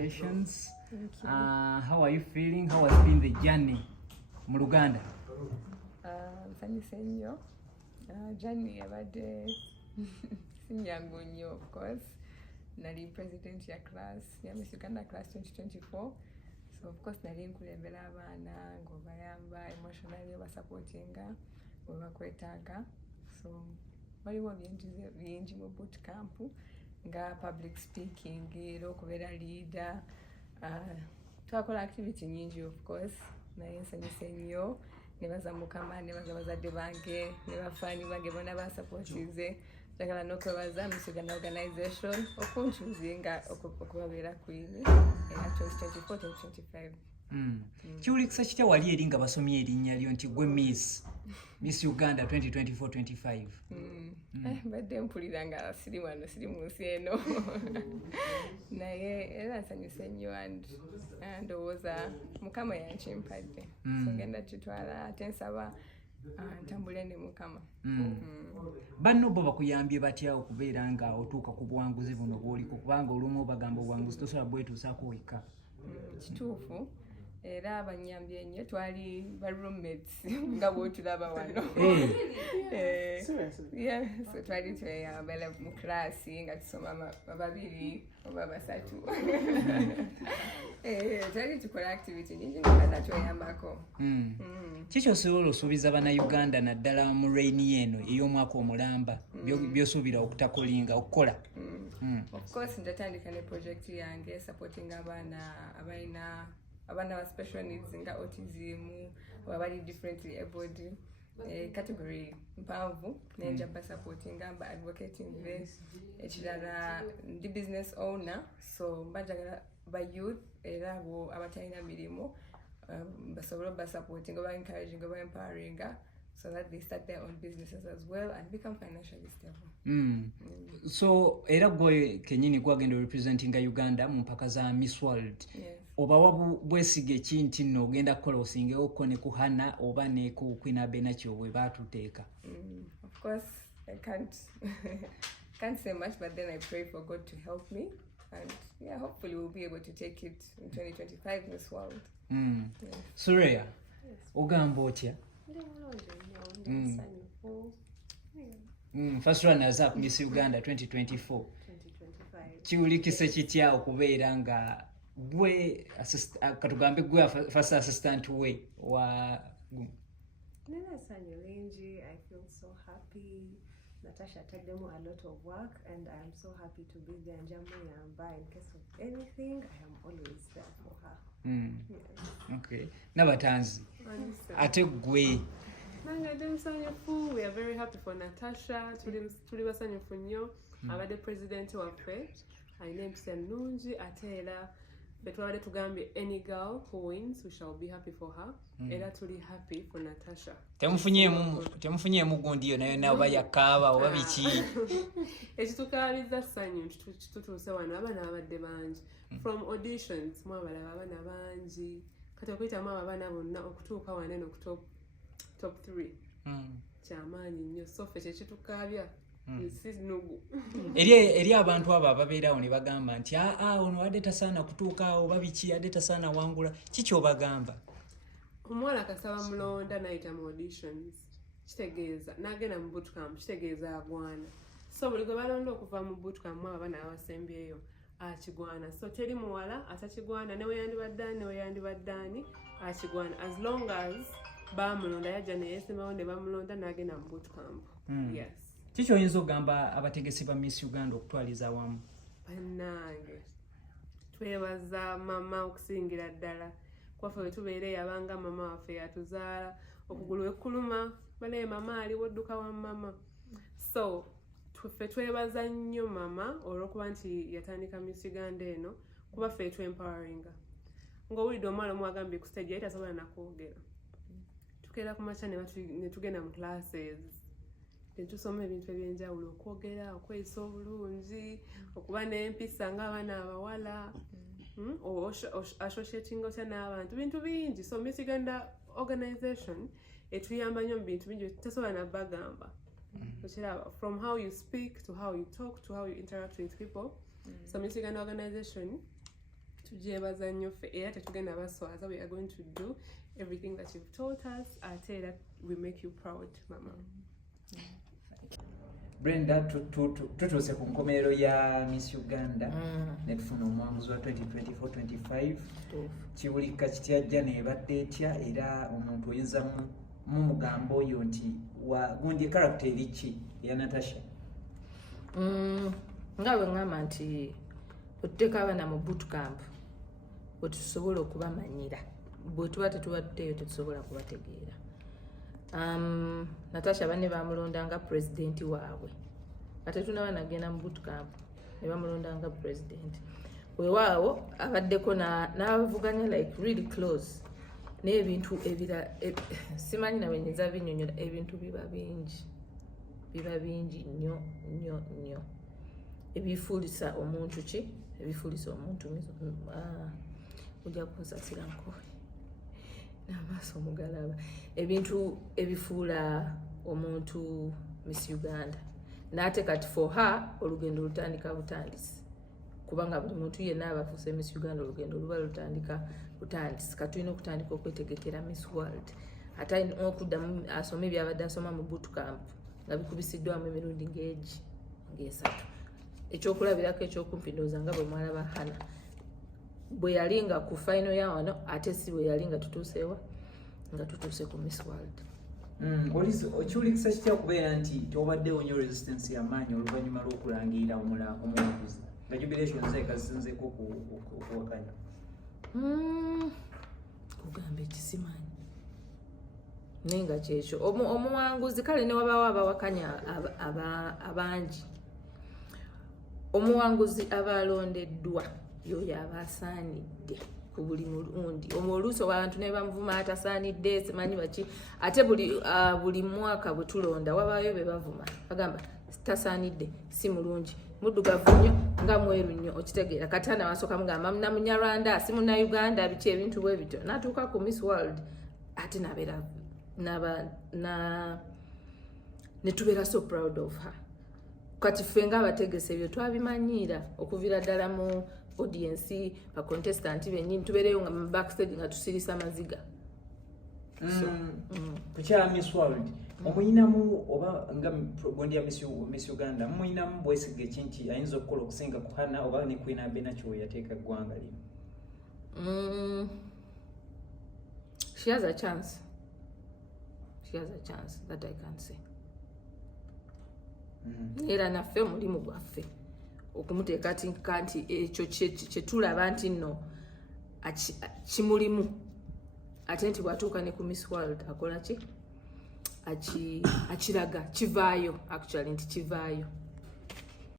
Congratulations. How are you feeling? How has been the journey mu Luganda? Nsanyuse nnyo. Journey yabadde sinyangu nnyo, of course. Nali president ya class ya Miss Uganda class 2024. So of course nali nkulembera abaana ng'obayamba emotionally obasupportinga webakwetaaga. So waliwo bingi mu boot camp nga public speaking, okubeera leader. Twakola activity nyingi of course, naye nsanyuse nnyo. Nebaza Mukama, nebaza bazadde bange, nebafaani bange bonna bansupportize. Njagala n'okwebaza Miss Uganda Organization okunchuzinga okubabeera queen era 2024-2025. Kiwulikisa kitya wali eri nga basomye erinnya lyo nti gwe Miss Uganda 2024-25? Badde mpulira nga siri wano, siri mu nsi eno. Naye era nsanyuse nnyo ndowooza Mukama yankimpadde. So ngenda kitwala ate nsaba ntambule ne Mukama. Banno bo bakuyambye batya okubeera nga otuuka ku buwanguzi buno bw'oliko, kubanga olumu bagamba obuwanguzi tosobola bwetuusaako wekka? Kituufu. Era banyambye nnyo, twali ba roommates nga bw'otulaba wano. So twali tweyambala mu class nga tusoma babiri oba basatu. Twali tukola activity nyingi nga tweyambako. Kiki osobola osuubiza bannayuganda naddala mu reini eno ey'omwaka omulamba by'osuubira okukola? Of course ndatandika ne project yange supporting abaana ba special needs nga autism, abali differently abled, category mpanvu nenja supporting amba advocating ekirala ndi business owner, so mbajagala ba youth era abo abatalina mirimu basobola supporting, ba encouraging, ba empowering so that they start their own businesses as well and become financially stable. So era gwe kenyini gwagenda representing Uganda mu mpaka za Miss World. Yes. Oba bwesige ki nti nno ogenda kukola osingewo ne ku Hannah oba ne ku Queen Abenakyo bwe baatuteeka? Of course I can't say much, but then I pray for God to help me and yeah, hopefully we'll be able to take it in 2025 Miss World. Yes. Sureya, ogamba otya? First runners up Miss Uganda 2024. Kiwulikise kitya okubeera nga gwe katugambe gwe first assistant we wa Nina sanyo lingi. I feel so happy. Natasha tagged a lot of work and I am so happy to be there. Njamuni amba in case of anything, I am always there for her. Yes. Okay. Nabatanzi. Ate gwe. We are very happy for Natasha. Tuli basanyufu nnyo. Abadde president waffe. Ayinempisa nnungi ate era betwabadde tugambye any girl who wins we shall be happy for her. Era tuli happy for Natasha. Temufunyeemu gundi yonna yonna oba yakaaba oba biki? Ekitukaabizza ssanyu tutuuse wano abaana babadde bangi. From auditions mwabalaba abaana bangi. Kati okuyitamu abaana bonna okutuuka wanene ku top 3. Kyamaanyi nnyo. So ffe kyekitukaabya nugu. Eri abantu abo ababeerawo ne bagamba nti ono adde tasaana kutuukaawo oba biki, adde tasaana wangula. Kiki obagamba? Omuwala kasaba mulonda n'ayita mu auditions. Kitegeeza n'agenda mu bootcamp, kitegeeza agwana. So buli gwe balonda okuva mu bootcamp abaana abasembyeyo akigwana. So teri muwala atakigwana, ne weyandibaddaani akigwana as long as bamulonda yajja ne yeesimawo ne bamulonda n'agenda mu bootcamp. Yes. Kiki oyinza okugamba abategesi ba Miss Uganda okutwaliza awamu? Bannange twebaza mama okusingira ddala. Kwaffe we tubeere yabanga mama waffe yatuzaala okugulu ekkuluma banaye mama aliwo dduka wa mama. So ffe twebaza nnyo mama olw'okuba nti yatandika Miss Uganda eno kuba ffe twempoweringa. Ng'owulidde omwana omwagambye ku stage yali tasobola nakwogera. Tukeera ku makya ne tugenda mu classes. Tusoma ebintu ebyenjawulo, okwogera, okweyisa obulungi, okuba n'empisa ng'abaana abawala, associating otya n'abantu, bintu bingi. So Miss Uganda Organization etuyamba nnyo mu bintu bingi tasobola na bagamba. From how you speak to how you talk to how you interact with people. So Miss Uganda Organization tujebaza nnyo ffe era tetugenda baswaza. We are going to do everything that you've taught us. Ate era we make you proud, mama. Brenda, tutuuse ku nkomerero ya Miss Uganda ne tufuna omuwanguzi wa 2024-25. Kiwulika kitya jja nebadde etya era omuntu oyinza mu mugambo oyo nti gundi character eriki ya Natasha? Nga bwe ngamba nti otuteeka abaana mu bootcamp bwe tusobola okubamanyira, bwe tuba tetubatteeyo tetusobola kubategeera. Natasha banne bamulonda nga president waabwe, ate tunaba nagenda mu bootcamp ne bamulonda nga president. Weewaawo abaddeko n'abavuganya like really close n'ebintu ebira simanyi nawe nyinza binnyonnyola, ebintu biba bingi nnyo ebifuulisa omuntu ki ebifuulisa omuntu ojja kunsasira nkowe n'amaaso omugalaba, ebintu ebifuula omuntu Miss Uganda. N'ate kati for her olugendo lutandika butandisi, kubanga buli muntu yenna abafuuse Miss Uganda olugendo luba lutandika butandisi. Kati tulina okutandika okwetegekera Miss World, ate alina okuddamu asome byabadde asoma mu bootcamp nga bikubisiddwamu emirundi ng'esatu. Ekyokulabirako ekyokumpi ndowooza nga bwe mwalaba Hana bwe yali nga ku final ya wano, ate si bwe yali nga tutuusewa nga tutuuse ku Miss World. Okiwulikisa kitya okubeera nti tobaddewo nnyo resistance y'amaanyi oluvannyuma lw'okulangirira omuwanguzi nga jubilations ekazisinzeeko okuwakanya? Kugamba ekisimanyi naye nga kyekyo omuwanguzi kale ne wabaawo abawakanya abangi, omuwanguzi abalondeddwa yoyo aba asaanidde ku buli mulundi. Oluusi abantu ne bamuvuma atasaanidde simanyi baki, ate buli mwaka bwe tulonda wabaayo be bavuma bagamba tasaanidde, si mulungi, muddugavu nnyo nga mweru nnyo, okitegeera. Kati ana wasooka mugamba na Munyarwanda si Munnayuganda, biki ebintu bwe bityo. N'atuuka ku Miss World ate nabeera ne tubeera so proud of her. Kati ffe ng'abategesi ebyo twabimanyiira okuviira ddala mu audience ba contestant bennyini tubeereyo nga mu backstage nga tusirisa maziga. Kukyala Miss World omuyinamu oba nga gondi ya Miss Uganda muyinamu bwesiga ekinti ayinza okukola okusinga ku Hana oba ne Queen Abby nakyo yateeka eggwanga lino? She has a chance. She has a chance that I can say. Era naffe mulimu gwaffe okumuteekateeka nti ekyo kyetulaba nti nno kimulimu, ate nti bwatuuka ne ku Miss World akola ki akiraga, kivaayo actually nti kivaayo.